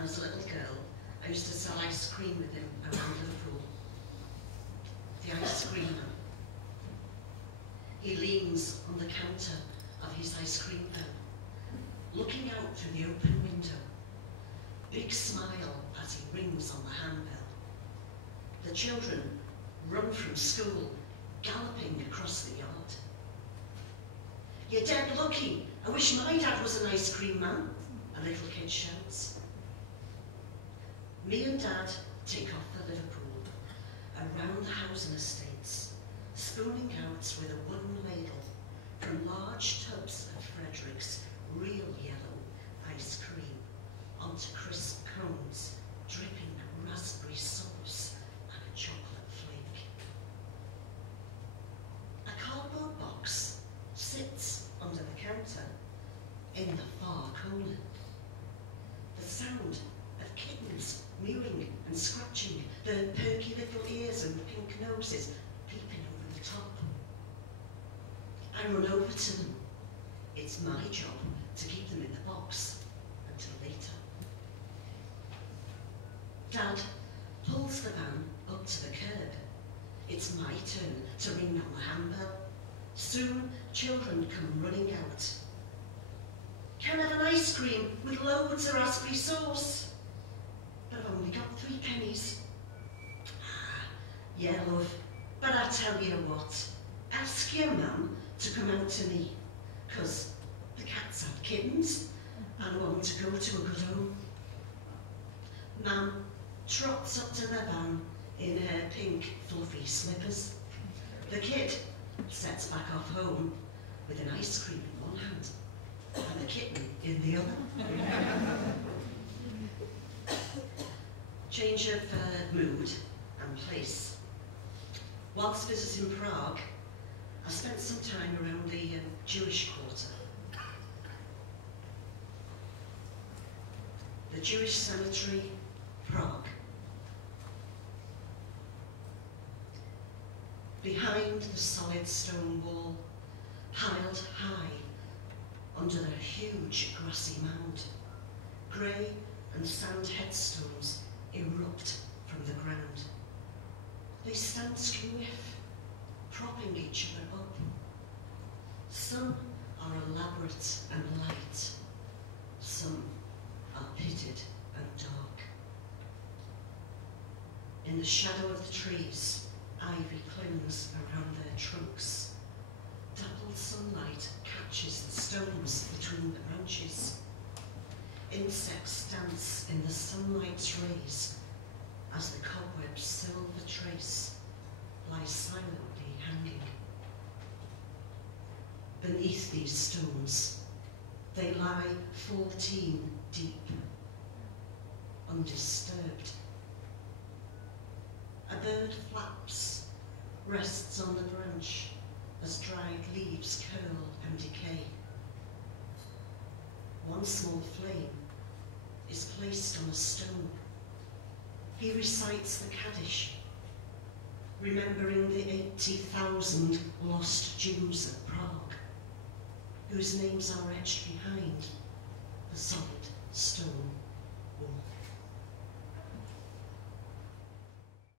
and as a little girl, I used to sell ice cream with him around Liverpool. The ice cream man. He leans on the counter of his ice cream van, looking out through the open window. Big smile as he rings on the handbell. The children run from school, galloping across the yard. "You're dead lucky. I wish my dad was an ice cream man," a little kid shouts. Me and Dad take off for Liverpool, around the housing estates, spooning out with a wooden ladle from large tubs of Frederick's real yellow ice cream onto crisp cones dripping raspberry sauce and a chocolate flake. A cardboard box sits under the counter in the far corner. The sound of kittens mewing and scratching, their perky little ears and pink noses peeping over the top. I run over to them. It's my job to keep them in the box until later. Dad pulls the van up to the curb. It's my turn to ring on the handbell. Soon, children come running out. "Can I have an ice cream with loads of raspberry sauce?" "But I've only got 3 pennies. "Yeah, love, but I tell you what, ask your mum to come out to me, 'cause the cats had kittens and I want to go to a good home." Mum trots up to the van in her pink fluffy slippers. The kid sets back off home with an ice cream in one hand and the kitten in the other. Change of mood and place. Whilst visiting Prague, I spent some time around the Jewish quarter. The Jewish Cemetery, Prague. Behind the solid stone wall, piled high under a huge grassy mound, grey and sand headstones erupt from the ground. They stand skew-if, propping each other up. Some are elaborate and light, some are pitted and dark. In the shadow of the trees, ivy clings around their trunks. Dappled sunlight catches the stones between the branches. Insects dance in the sunlight's rays as the cobweb's silver trace lies silently hanging. Beneath these stones, they lie 14 deep, undisturbed. A bird flaps, rests on the branch as dried leaves curl and decay. One small flame is placed on a stone. He recites the Kaddish, remembering the 80,000 lost Jews of Prague, whose names are etched behind the solid stone.